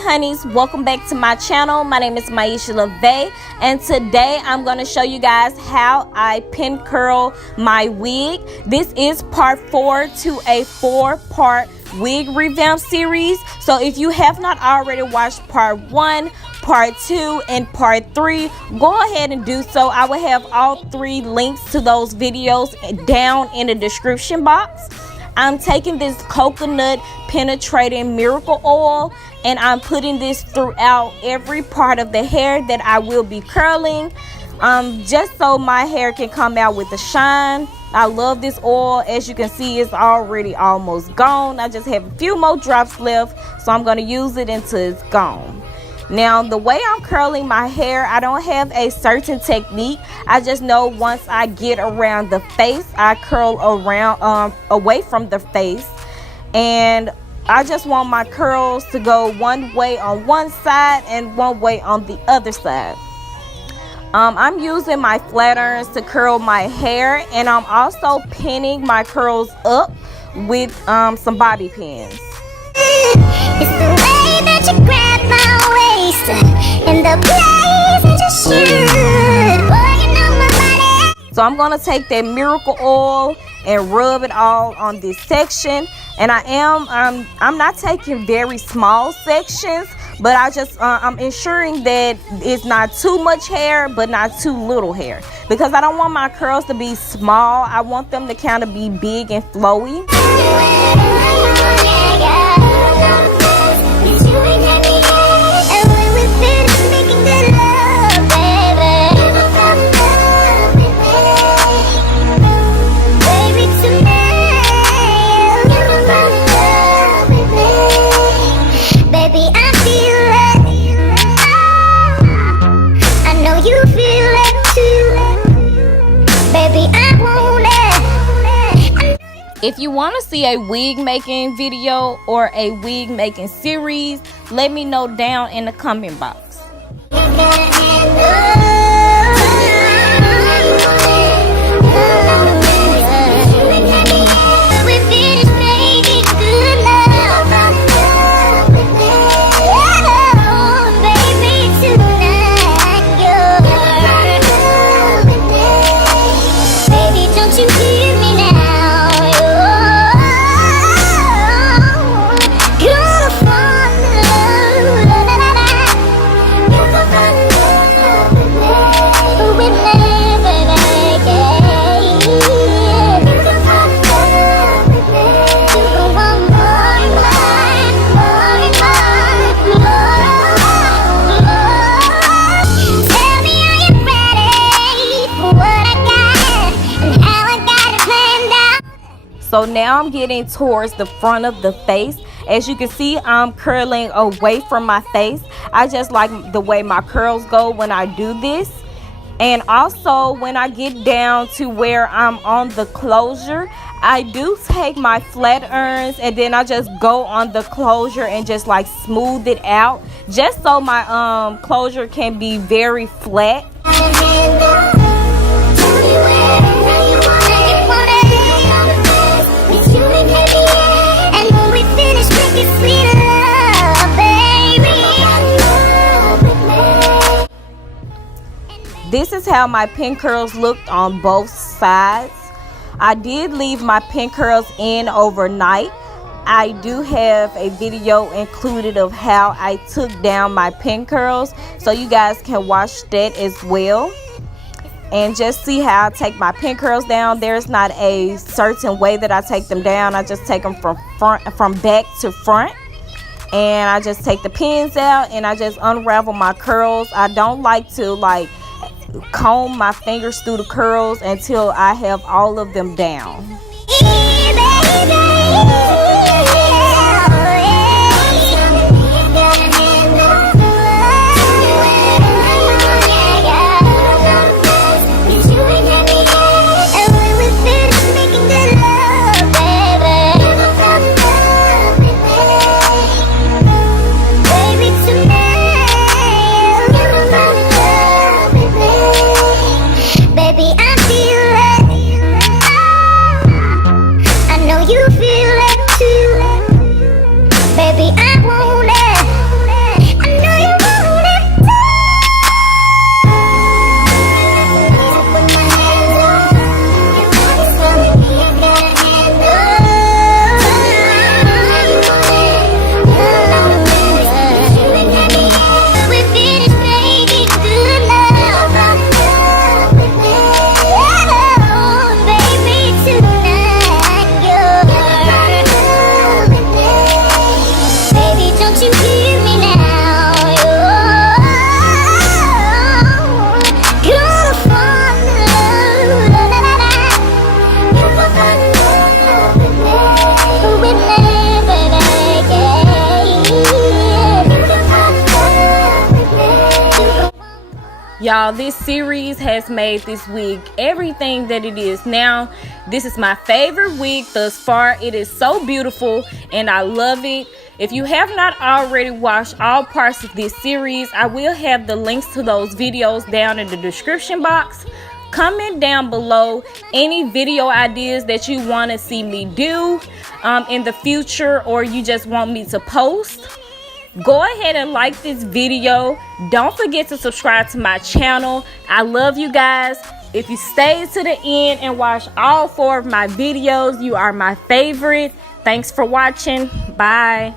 honeys, welcome back to my channel. My name is MieshaLave, and today I'm going to show you guys how I pin curl my wig. This is part 4 to a 4-part wig revamp series. So if you have not already watched part 1, part 2 and part 3, go ahead and do so. I will have all 3 links to those videos down in the description box. I'm taking this coconut penetrating miracle oil and I'm putting this throughout every part of the hair that I will be curling, just so my hair can come out with a shine. I love this oil. As you can see, it's already almost gone. I just have a few more drops left, so I'm going to use it until it's gone. Now, the way I'm curling my hair, I don't have a certain technique. I just know once I get around the face, I curl around away from the face, and I just want my curls to go one way on one side and one way on the other side. I'm using my flat irons to curl my hair, and I'm also pinning my curls up with some bobby pins. It's the way that you grab my waist and the place that you should. Boy, you know my body. So I'm going to take that miracle oil and rub it all on this section. And I'm not taking very small sections, but I'm ensuring that it's not too much hair but not too little hair, because I don't want my curls to be small. I want them to kind of be big and flowy. If you want to see a wig making video or a wig making series, let me know down in the comment box. So now I'm getting towards the front of the face. As you can see, I'm curling away from my face. I just like the way my curls go when I do this. And also when I get down to where I'm on the closure, I do take my flat irons and then I just go on the closure and just like smooth it out, just so my closure can be very flat. This is how my pin curls looked on both sides. I did leave my pin curls in overnight. I do have a video included of how I took down my pin curls, so you guys can watch that as well and just see how I take my pin curls down. There's not a certain way that I take them down. I just take them from back to front, and I just take the pins out and I just unravel my curls. I don't like to comb my fingers through the curls until I have all of them down. I know you feel it too. Y'all, this series has made this wig everything that it is now. This is my favorite wig thus far. It is so beautiful and I love it. If you have not already watched all parts of this series, I will have the links to those videos down in the description box. Comment down below any video ideas that you want to see me do in the future, or you just want me to post. Go ahead and like this video. Don't forget to subscribe to my channel. I love you guys. If you stayed to the end and watched all 4 of my videos, you are my favorite. Thanks for watching. Bye.